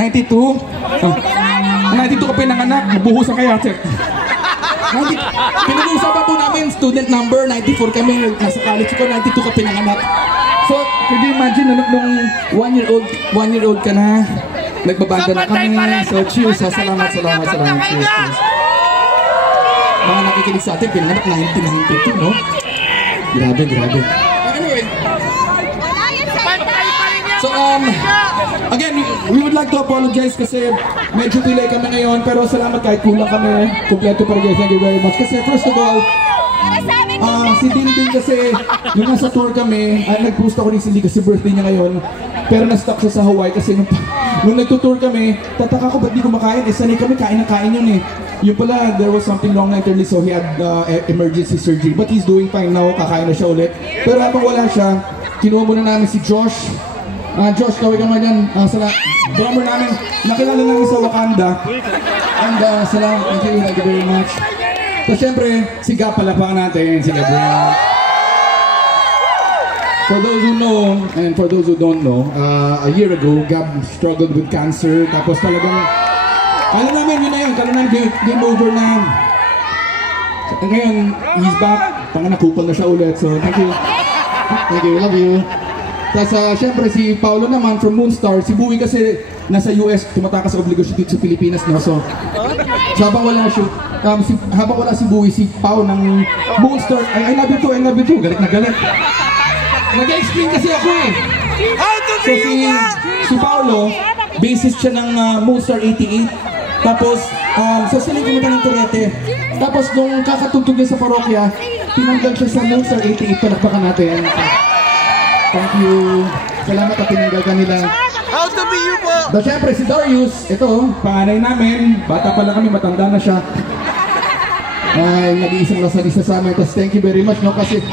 92? 92 ka pinanganak, nabuhusan kaya, check. Pinag-uusapan po namin, student number, 94 kami, nasa college ko, 92 ka pinanganak. So, could you imagine, nung 1 year old ka na, nagbabanda na kami, so cheers, salamat, cheers. Mga nakikinig sa atin, pinanganak 1992, no? Grabe. Anyway, so again, we would like to apologize kasi medyo delay kami ngayon, pero salamat kahit kulang kami, kompleto pa rin guys, thank you very much. Kasi first of all, si Dindin kasi, yung nasa tour kami, nag-post ako ni Cindy kasi birthday niya ngayon, pero na-stuck siya sa Hawaii kasi nung nagtutour kami, tataka ko ba't di ko makain, sanay kami kain yun eh. Yung pala, there was something wrong internally, so he had emergency surgery, but he's doing fine now, kakain na siya ulit. Pero habang wala siya, kinuha muna namin si Josh. Josh, kaway ka man yan, drummer namin, nakilala namin sa Wakanda. And salamat, thank you very much. So syempre, si Gab palapakan natin, si Gabriel. For those who know, and for those who don't know, a year ago, Gab struggled with cancer, tapos talagang, alam namin, yun na yun, kala namin game over na. Ngayon, he's back, nakupal na siya ulit, so thank you, love you. Tapos syempre si Paolo naman from Moonstar, si Bowie kasi nasa US, tumatakas sa obligasyon dito sa Pilipinas, no? So habang wala si Bowie, si Pao ng Moonstar, I love you too, galit na galit. Nag-explain kasi ako eh. So si Paolo, bassist siya ng Moonstar 88. Tapos, sasaling kumita ng turete. Tapos, nung kakatugtog niya sa parokya, tinanggal siya sa Moonstar 88. Palakpakan natin. Thank you. Salamat at tinanggal ka nila. How to be you po? So, syempre, si Darius, ito, panganay namin. Bata pa lang kami, matanda na siya. Nag-iisang lasalisa sa amin. Tapos, thank you very much, no? Kasi,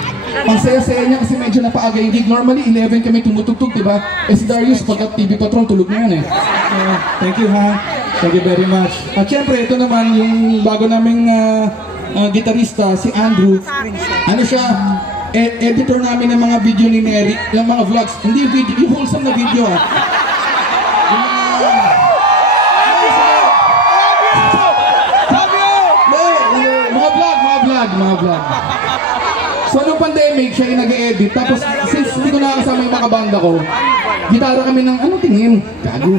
ang saya-saya niya kasi medyo napaaga yung gig. Normally, 11 kami tumutugtog, diba? Si Darius, pagka TV Patron, tulog na yan eh. Thank you, ha? Thank you very much. At syempre, ito naman yung bago naming gitarista, si Andrew. Ano siya? Editor namin ng mga video ni Neri, ng mga vlogs. Hindi video, yung wholesome na video ah. Mga vlog. So nung pandemic, siya yung nag-edit. Tapos since hindi ko nakakasama yung mga banda ko, gitara kami ng, ano tingin? Gago.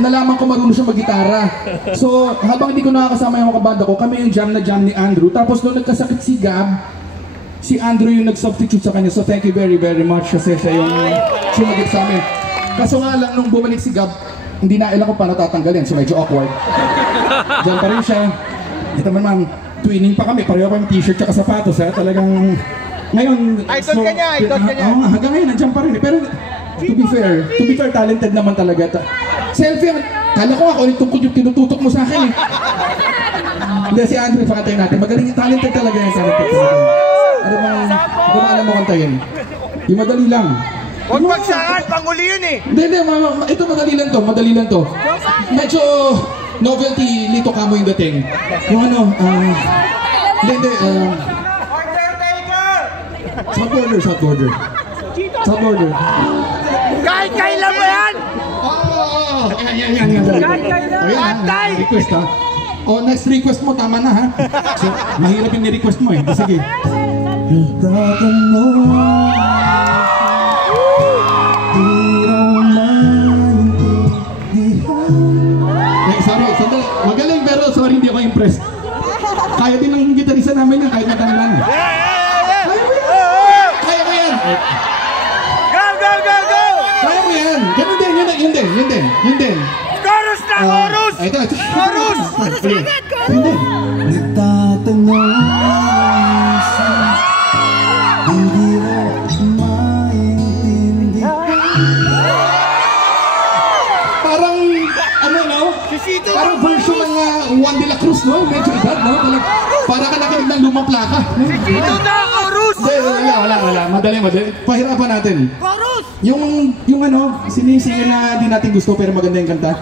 Nalaman ko marunong siya mag-gitara. So, habang hindi ko nakakasama yung mga banda ko, kami yung jam ni Andrew. Tapos nung nagkasakit si Gab, si Andrew yung nag-substitute sa kanya. So, thank you very much kasi siya yung sumagip sa amin. Kaso nga lang, nung bumalik si Gab, hindi na alam ko paano tatanggalin. So, medyo awkward. Diyan pa rin siya. Ito man, twinning pa kami. Pareho pa yung t-shirt at sapatos. Talagang, ngayon, idol ka niya. Oo nga, hanggang ngayon, nandiyan pa rin. Pero, to be fair, talented naman talaga. Selfie, kala ko ako, tungkol yung tinututok mo sa akin eh. Hindi, si Andrew, pakantayin natin. Magaling, talented talaga yan. Ano bang alam mo kantayin? Yung madali lang. Huwag magsakan, panguli yun eh. Hindi, ito madali lang to. Medyo novelty, lito kamo yung dating. Yung ano, hindi, South Border. Kahit kailan mo yan? Yan. Request ha. Next request mo, tama na ha. So, mahirap yung ni-request mo eh. Sige. Sorry, sandali. Magaling pero sorry, hindi ako impressed. Kaya din ng gitarista namin yan, kahit matanda na. Kaya ko yan. Go! Kaya mo yan. Ganun din, yun din. Chorus na, chorus! Chorus! Hindi. Nagtatanong sa hindi mo maintindihan. Parang, parang version ng Juan de la Cruz, no? Medyo edad, no? Para ka nakinig ng lumang plaka. Ito na, chorus! Wala. Madali. Pahirapan natin. Chorus! Yung ano, sinisinger na di natin gusto pero maganda yung kanta.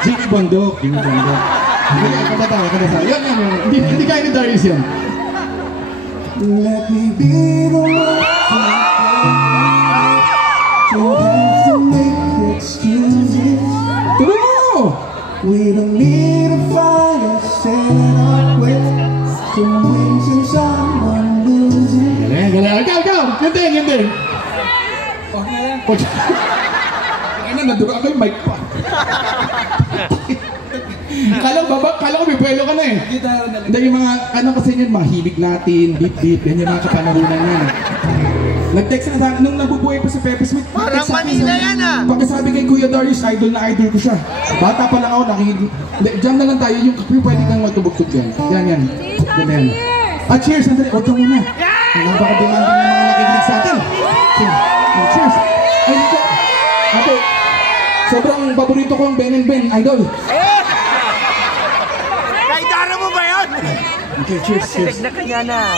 Jimmy Bondok. Kanta tayo. Yan. Hindi kaya ni Darius yun. Let me be the one We don't need a fire set up with some wings and someone losing. Galing. Ikaw! Ganting! Ano, nadura ako yung mic pa. Kala ko may buwelo ka na eh. Hindi yung mga, ano kasi yun, mahilig natin, beat, yan yung mga kapanarunan yan. Nag-text na sa akin, nung nabubuhay pa si Pepe Smith. Parang Manila yan ah. Pagkasabi kay Kuya Darius, idol na idol ko siya. Bata pa lang ako, nakikinig. Diyan na lang tayo, yung pwede kang magtubog-tub yan. Yan. At cheers, sandali, huwag ka muna. Napaka-demanding ng mga nakikinig sa atin. Cheers. Ay, dito. Ate, sobrang paborito ko ang Ben and Ben, idol. Kaidara mo ba yun? Okay, cheers. Tignan ka niya na.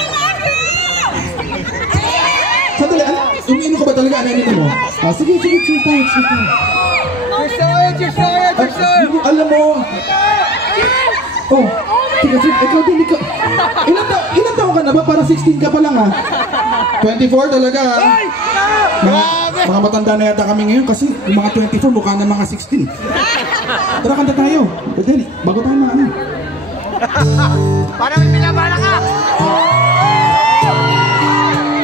Sandali, umiinom ka ba talaga? Ano mo? Sige, cheers tayo. Cheers tayo. Alam mo, ikaw din. Ilan taon ka na ba? Parang 16 ka pa lang ha? 24 talaga ha? Mga matanda na yata kami ngayon kasi yung mga 24 mukha na mga 16. Tara, kanta tayo. Dali, bago tayo na ano. Parang pinabala ka.